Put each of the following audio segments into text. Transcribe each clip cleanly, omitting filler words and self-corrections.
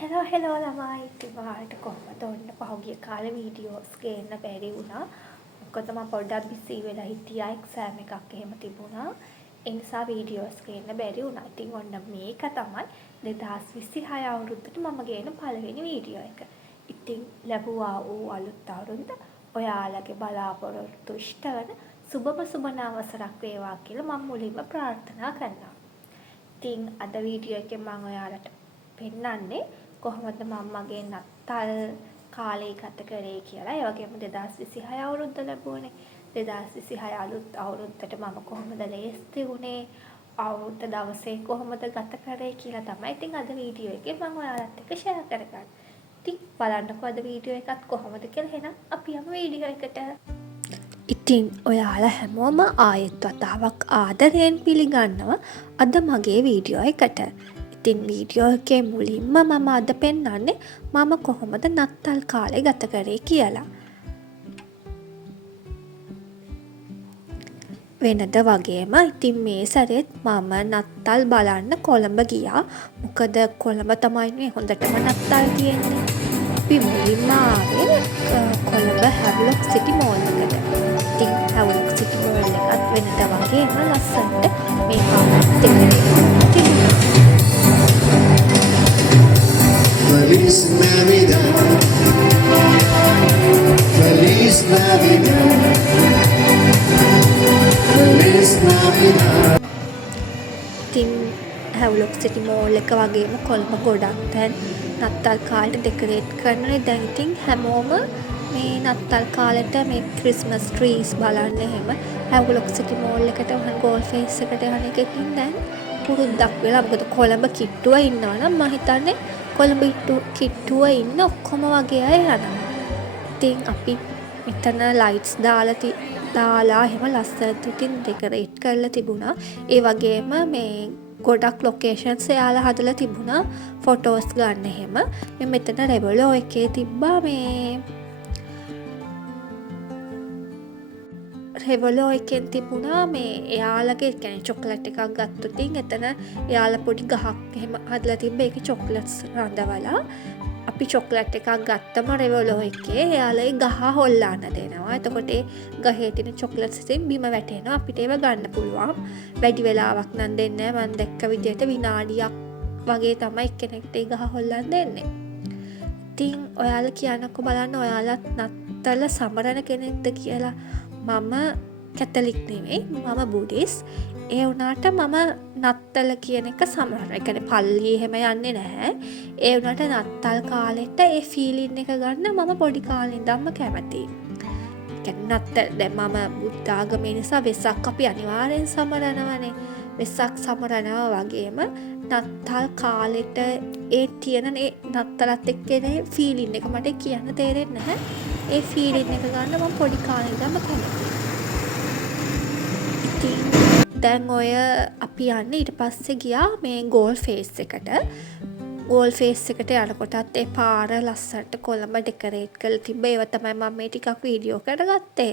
Hello ළමයි ඉතින් ඔයාලට කොහොමද ඔන්න පහුගිය කාලේ වීඩියෝස් ගේන්න බැරි වුණා. මොකද මම පොඩ්ඩක් බිසි වෙලා හිටියා එක්සෑම් එකක් එහෙම තිබුණා. ඒ නිසා වීඩියෝස් ගේන්න බැරි වුණා. ඉතින් ඔන්න මේක තමයි 2026 අවුරුද්දට මම ගේන පළවෙනි වීඩියෝ එක. ඉතින් ලැබුවා වූ අලුත් අවුරුද්ද ඔයාලගේ බලාපොරොත්තු ඉෂ්ට වෙන සුබ නවසරක් වේවා කියලා මම මුලින්ම ප්‍රාර්ථනා කරනවා. ඉතින් අද වීඩියෝ එකෙන් මම ඔයාලට පෙන්නන්නේ කොහොමද මම මගේ නත්තල් කාලේ ගත කරේ කියලා. ඒ වගේම 2026 අවුරුද්ද ලැබුණේ. 2026 අලුත් අවුරුද්දට මම කොහොමද ලෑස්ති වුණේ? අවුරුද්ද දවසේ කොහොමද ගත කරේ කියලා තමයි ඉතින් අද වීඩියෝ එකේ මම ඔයාලත් එක්ක ෂෙයා කරගන්නේ. ඉතින් බලන්නකෝ අද වීඩියෝ එකත් කොහොමද කියලා. එහෙනම් අපි යමු වීඩියෝ එකට. ඉතින් ඔයාලා හැමෝම ආයෙත් වතාවක් ආදරයෙන් පිළිගන්නවා අද මගේ වීඩියෝ එකට. ඉතින් වීඩියෝ එකේ මුලින්ම මම අද පෙන්නන්නේ මම කොහොමද නත්තල් කාලේ ගත කරේ කියලා. වෙනද වගේම ඉතින් මේ සැරේත් මම නත්තල් බලන්න කොළඹ ගියා. මොකද කොළඹ තමයි මේ හොඳටම නත්තල් තියෙන්නේ. අපි මුලින්ම ආවේ කොළඹ හැව්ලොක් සිටි මෝල් එකට. ඉතින් හැව්ලොක් සිටි මෝල් එකත් වෙනද වගේම ලස්සනට මේ කාලේ තිබුණා. Feliz Navidad, Feliz Navidad, Feliz Navidad. ඉතින් හැව්ලොක් සිටි මෝල් එක වගේම කොළඹ ගොඩක් තැන් නත්තල් කාලෙට ඩෙකොරේට් කරනනේ. දැන් ඉතින් හැමෝම මේ නත්තල් කාලෙට මේ ක්‍රිස්මස් ට්‍රීස් බලන්න එහෙම හැව්ලොක් සිටි මෝල් එකට වහන් ගෝල් ෆේස් එකට යන එකකින් දැන් පුරුද්දක් වෙලා. මොකද කොළඹ කිට්ටුව ඉන්නවා නම් මම හිතන්නේ කොළඹ කිට්ටුව ඉන්න ඔක්කොම වගේ අය යනවා. ඉතින් අපි මෙතන ලයිට්ස් දාලා එහෙම ලස්සනට ඉතින් ඩෙකොරේට් කරලා තිබුණා. ඒ වගේම මේ ගොඩක් ලොකේෂන්ස් එයාලා හදලා තිබුණා ෆොටෝස් ගන්න එහෙම. මේ මෙතන රෙවලෝ එකේ තිබ්බා මේ රෙවලෝ එකෙන් තිබුණා මේ එයාලගේ කියන්නේ චොක්ලට් එකක් ගත්තොත් එතන එයාලා පොඩි ගහක් එහෙම හදලා තිබ්බ. ඒකේ චොක්ලට්ස් රඳවලා අපි චොක්ලට් එකක් ගත්තම රෙවලෝ එකේ එයාලා ගහ හොල්ලන්න දෙනවා. එතකොට ඒ ගහේ තියෙන චොක්ලට්ස් ඉතින් බිම වැටෙනවා. අපිට ඒව ගන්න පුළුවන්. වැඩි වෙලාවක් නම් දෙන්නේ නැහැ. මම දැක්ක විදිහට විනාඩියක් වගේ තමයි එක්කෙනෙක්ට ඒ ගහ හොල්ලන්න දෙන්නේ. ඉතින් ඔයාලා කියන්නකෝ බලන්න ඔයාලත් නත්තල සමරන කෙනෙක්ද කියලා. මම කැතලික් නෙවෙයි, මම බුද්දිස්. ඒ වුණාට මම නත්තල කියන එක සමරන. ඒ කියන්නේ පල්ලියේ එහෙම යන්නේ නැහැ. ඒ වුණාට නත්තල් කාලෙට ඒ ෆීලින් එක ගන්න මම පොඩි කාලේ ඉඳන්ම කැමතියි. ඒ කියන්නේ නත්තල් දැන් මම බුද්ධ ආගමේ නිසා වෙසක් අපි අනිවාර්යෙන් සමරනවානේ. වෙසක් සමරනවා වගේම නත්තල් කාලෙට ඒ තියෙන ඒ නත්තලත් එක්කේ ෆීලින් එක මට කියන්න තේරෙන්නේ නැහැ. ඒ ෆීලින් එක ගන්න මම පොඩි කාලේ ඉඳන්ම කැමතියි. ඉතින් දැන් ඔය අපි යන්නේ ඊට පස්සේ ගියා මේ ගෝල් ෆේස් එකට. ගෝල් ෆේස් එකට යනකොටත් ඒ පාර ලස්සනට කොළඹ ඩෙකොරේට් කරලා තිබ්බ. ඒව තමයි මම මේ ටිකක් වීඩියෝ කරගත්තේ.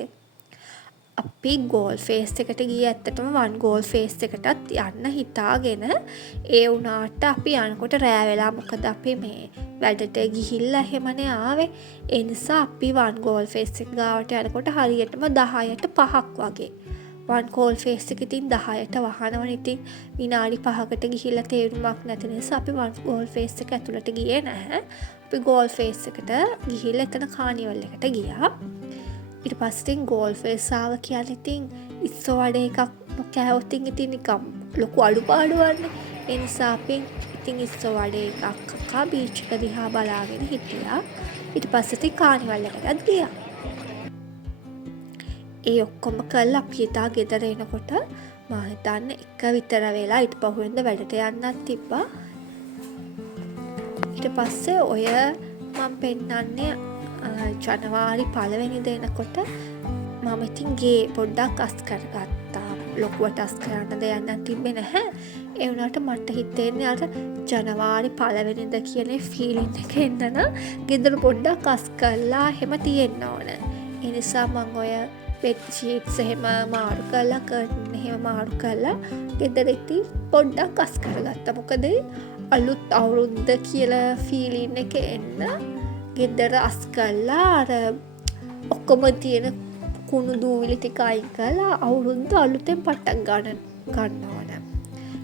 අපි ගෝල් ෆේස් එකට ගියේ ඇත්තටම වන් ගෝල් ෆේස් එකටත් යන්න හිතාගෙන ඒ වුණාට අපි යනකොට රෑ වෙලා. මොකද අපි මේ වැඩට ගිහිල්ලා එහෙමනේ ආවේ. ඒ නිසා අපි වන් ගෝල් ෆේස් එක ගාවට යනකොට හරියටම 10ට 5ක් වගේ. වන් ගෝල් ෆේස් එක ඉතින් 10ට වහනවනේ. ඉතින් විනාඩි 5කට ගිහිල්ලා තේරුමක් නැති නිසා අපි වන් ගෝල් ෆේස් එක ඇතුළට ගියේ නැහැ. අපි ගෝල් ෆේස් එකට ගිහිල්ලා එතන කානිවල් එකට ගියා. ඊට පස්සේ ගෝල් ෆේස් ආව කියන්නේ ඉතින් ඉස්සෝ වඩේ එකක් කෑවොත් ඉතින් නිකම් ලොකු අඩුපාඩුවන්නේ. ඒ නිසා අපි ඉතින් ඉස්සෝ වඩේ එකක් කකා බීච් එක දිහා බලාගෙන හිටියා. ඊට පස්සේ ඉතින් කානිවල් එකටත් ගියා. ඒ ඔක්කොම කරලා අපි හිතා ගෙදර එනකොට මම හිතන්නේ 1 විතර වෙලා. ඊට පහුවෙන්ද වැඩට යන්නත් තිබ්බා. ඊට පස්සේ ඔය මම පෙන්නන්නේ ජනවාරි 1 වෙනිදා එනකොට මම ඉතින් ගේ පොඩ්ඩක් අස් කරගත්තා. ලොකුවට අස් කරන්න දෙයක් තිබ්බේ නැහැ. ඒ වුණාට මට හිතෙන්නේ අර ජනවාරි 1 වෙනිදා කියන ෆීලින් එක එන්න නම් ගෙදර පොඩ්ඩක් අස් කරලා එහෙම තියෙන්න ඕන. ඒ නිසා මම ඔය බෙඩ් ෂීට්ස් එහෙම මාරු කරලා කර්ටන් එහෙම මාරු කරලා ගෙදර ඉතින් පොඩ්ඩක් අස් කරගත්තා. මොකද අලුත් අවුරුද්ද කියලා ෆීලින් එක එන්න ගෙදර අස් කරලා අර ඔක්කොම තියෙන කුණු දූවිලි ටික අයින් කරලා අවුරුද්ද අලුතෙන් පටන් ගන්නවන.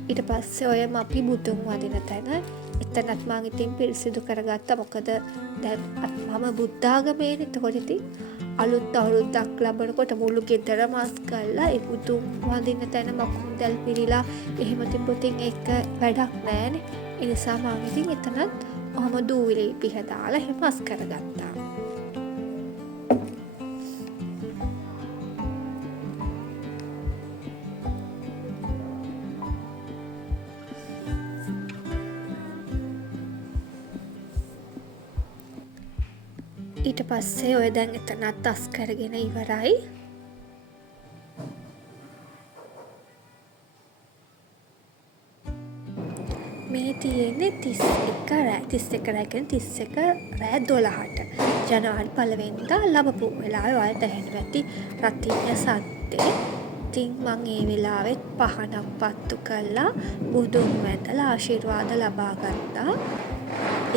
ඊට පස්සේ ඔය අපි බුදුන් වදින තැන එතනත් මං ඉතින් පිරිසිදු කරගත්තා. මොකද දැන් මම බුද්ධාගමේනේ. එතකොට ඉතින් අලුත් අවුරුද්දක් ලබනකොට මුළු ගෙදරම අස් කරලා ඒ බුදුන් වදින තැන මකුන්දල් පිරීලා එහෙම තිබ්බොතින් ඒක වැඩක් නෑනේ. ඒ නිසා මං ඉතින් එතනත් ඔහම දූවිලි පිහදාලා එහෙම අස් කරගත්තා. ඊට පස්සේ ඔය දැන් එතනත් අස් කරගෙන ඉවරයි. මේ තියෙන්නේ 31 රෑ 31 රෑ කියන්නේ 31 රෑ 12ට ජනවාරි 1 වෙනිදා ලැබපු වෙලාවේ ඔයාලට ඇහෙන්න ඇති රතිඤ්ඤ සද්දේ. ඉතින් මං ඒ වෙලාවෙත් පහනක් පත්තු කළා බුදුන් වැඳලා ආශිර්වාද ලබා ගත්තා.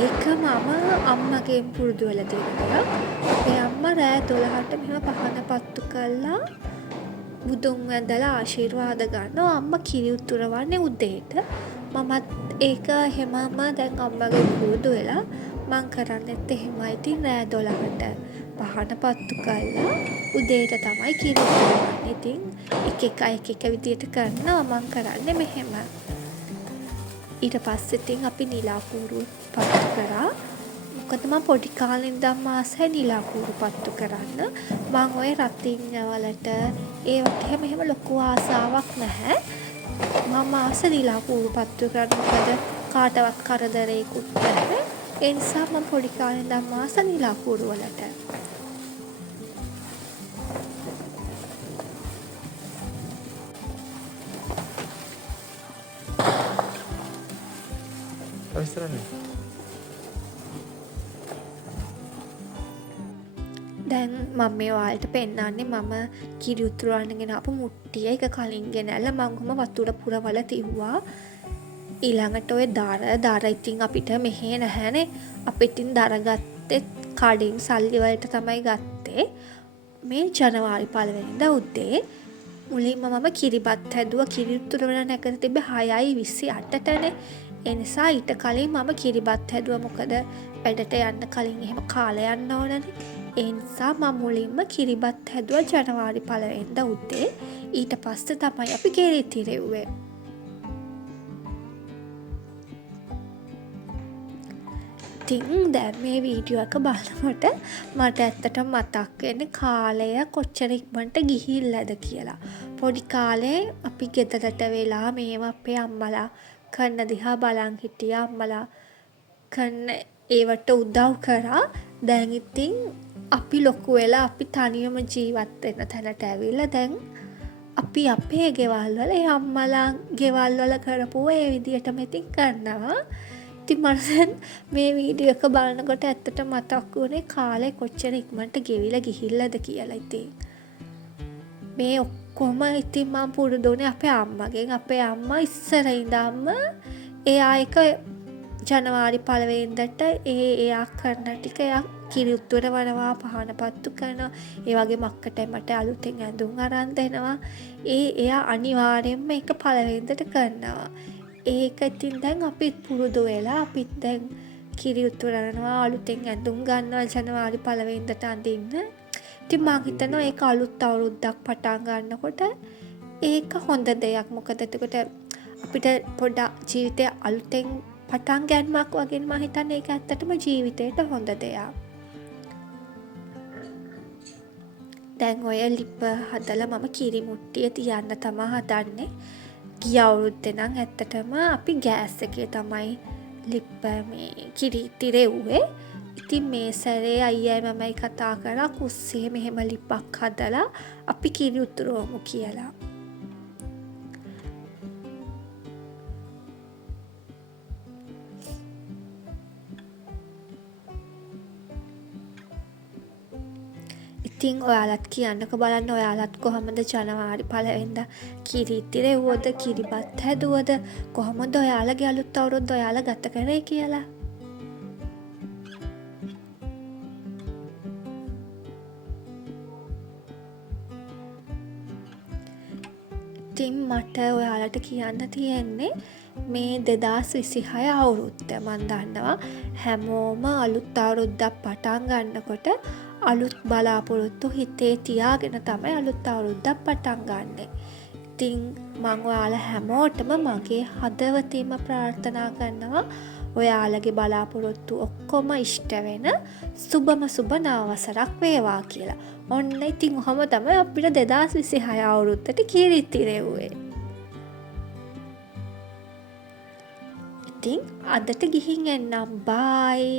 ඒක මම අම්මගෙන් පුරුදු වෙලා තියෙනවා. ඒ අම්මා රෑ 12ට මෙහෙම පහන පත්තු කළා බුදුන් වැඳලා ආශිර්වාද ගන්නවා. අම්මා කිරි උතුරවන්නේ උදේට. මමත් ඒක හැමම දැන් අම්මගෙන් පුරුදු වෙලා මං කරන්නෙත් එහෙමයි. ඉතින් රෑ 12ට පහන පත්තු කළා උදේට තමයි කිරි උතුරවන්නේ. ඉතින් එක එක විදියට කරනවා. මං කරන්නේ මෙහෙම. ඊට පස්සේ ඉතින් අපි නිලාපූරු පත්තු කරා. මොකද මම පොඩි කාලේ ඉඳන්ම ආසයි නිලාපූරු පත්තු කරන්න. මං ඔය රතිඤ්ඤ වලට ඒවට එහෙම ලොකු ආසාවක් නැහැ. මම ආස නිලාපූරු පත්තු කරන්න. මොකද කාටවත් කරදරේකුත් නැහැ. ඒ නිසා මම පොඩි කාලේ ඉඳන්ම ආස නිලාපූරු වලට. දැන් මම මේ ඔයාලට පෙන්නන්නේ මම කිරි උතුරවන්නගෙන ආපු මුට්ටිය එක කලින් ගෙනල්ලා මම කොහොම වතුර පුරවලා තිව්වා. ඊළඟට ඔය දාර ඉතින් අපිට මෙහෙ නැහැනේ. අපි ඉතින් දර ගත්තේ කඩින් සල්ලි වලට තමයි ගත්තේ. මේ ජනවාරි 1 වෙනිදා උදේ මුලින්ම මම කිරිබත් හැදුවා. කිරි උතුරවල නැකත තිබ්බේ 6:28ටනේ. ඒ නිසා ඊට කලින් මම කිරිබත් හැදුවා. මොකද වැඩට යන්න කලින් එහෙම කාලය යන්න ඕනනේ. ඒ නිසා මම මුලින්ම කිරිබත් හැදුවා ජනවාරි 1 වෙනිදා උදේ. ඊට පස්සේ තමයි අපි ගෙරි තිරෙව්වේ. ඉතින් දැන් මේ වීඩියෝ එක බලනකොට මට ඇත්තටම මතක් වෙන්නේ කාලය කොච්චර ඉක්මනට ගිහිල්ලාද කියලා. පොඩි කාලේ අපි ගෙදරට වෙලා මේව අපේ අම්මලා කරන දිහා බලන් හිටියා. අම්මලා කරන ඒවට උදව් කරා. දැන් ඉතින් අපි ලොකු වෙලා අපි තනියම ජීවත් වෙන තැනට ඇවිල්ලා දැන් අපි අපේ ගෙවල් වල ඒ අම්මලා ගෙවල් වල කරපුව ඒ විදිහටම ඉතින් කරනවා. ඉතින් මට මේ වීඩියෝ එක බලනකොට ඇත්තට මතක් වුණේ කාලේ කොච්චර ඉක්මනට ගෙවිලා ගිහිල්ලාද කියලා. ඉතින් මේ ඔක්කොම ඉතින් මම පුරුදු වුණේ අපේ අම්මගෙන්. අපේ අම්මා ඉස්සර ඉඳන්ම එයා එක ජනවාරි 1 වෙනිදාට එයා කරන ටික එයා කිරි උතුරවනවා, පහන පත්තු කරනවා. ඒ වගේම අක්කට මට අලුතෙන් ඇඳුම් අරන් දෙනවා. එයා අනිවාර්යෙන්ම ඒක 1 වෙනිදාට කරනවා. ඒක ඉතින් දැන් අපිත් පුරුදු වෙලා අපිත් දැන් කිරි උතුරනවා, අලුතෙන් ඇඳුම් ගන්නවා ජනවාරි 1 වෙනිදාට අඳින්න. ඉතින් මං හිතනවා ඒක අලුත් අවුරුද්දක් පටන් ගන්නකොට ඒක හොඳ දෙයක්. මොකද එතකොට අපිට පොඩ්ඩක් ජීවිතේ අලුතෙන් පටන් ගන්නවක් වගේ මම හිතන්නේ ඒක ඇත්තටම ජීවිතේට හොඳ දෙයක්. දැන් ඔය ලිප හදලා මම කිරි මුට්ටිය තියන්න තමයි හදන්නේ. ගිය අවුරුද්දේ නම් ඇත්තටම අපි ගෑස් එකේ තමයි ලිප මේ කිරි තිරෙව්වේ. ඉතින් මේ සැරේ අයියයි මමයි කතා කරා කුස්සියේ මෙහෙම ලිපක් හදලා අපි කිරි උතුරවමු කියලා. ඉතින් ඔයාලත් කියන්නකෝ බලන්න ඔයාලත් කොහොමද ජනවාරි 1 වෙනිදා කිරි ඉතිරෙව්වද කිරිබත් හැදුවද කොහොමද ඔයාලගේ අලුත් අවුරුද්ද ඔයාලා ගත කරේ කියලා. ඉතින් මට ඔයාලට කියන්න තියෙන්නේ මේ 2026 අවුරුද්ද මන් දන්නවා හැමෝම අලුත් අවුරුද්දක් පටන් ගන්නකොට අලුත් බලාපොරොත්තු හිතේ තියාගෙන තමයි අලුත් අවුරුද්දක් පටන් ගන්නෙ. ඉතින් මං ඔයාලා හැමෝටම මගේ හදවතින්ම ප්‍රාර්ථනා කරනවා ඔයාලගේ බලාපොරොත්තු ඔක්කොම ඉෂ්ට වෙන සුබම සුබ නව වසරක් වේවා කියලා. ඔන්න ඉතින් ඔහම තමයි අපිට 2026 අවුරුද්දට කිරි ඉතිරෙව්වේ. ඉතින් අදට ගිහින් එන්නම් බයි.